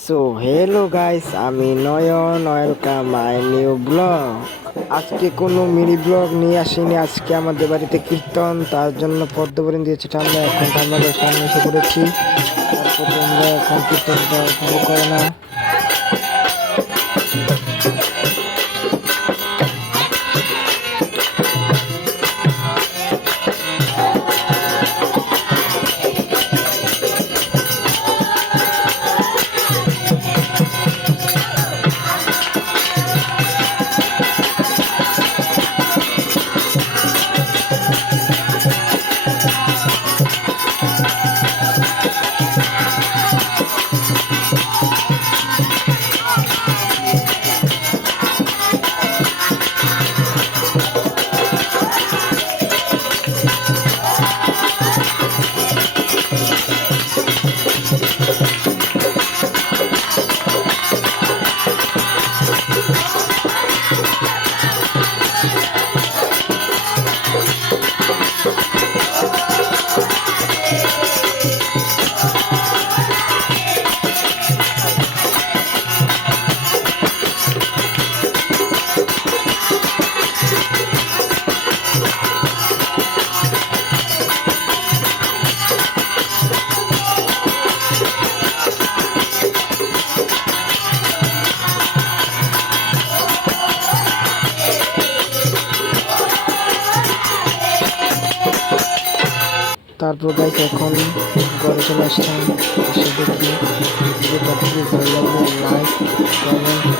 So hello guys, আমি নয়ন, welcome my new blog. আজকে কোনো মিনি ব্লগ নিয়ে আসিনি। আজকে আমাদের বাড়িতে কীর্তন, তার জন্য পদ্মবরণ দিয়েছে ঠান্ডা। এখন ঠান্ডার সামনে এসে পড়েছি। তারপরে আমরা এখন কীর্তনটা উপভোগ করে না। তারপর গাইস এখন ঘরে চলে আসলাম। এসে দেখি ভিডিওটা খুবই ভালো লাগলে লাইক, কমেন্ট,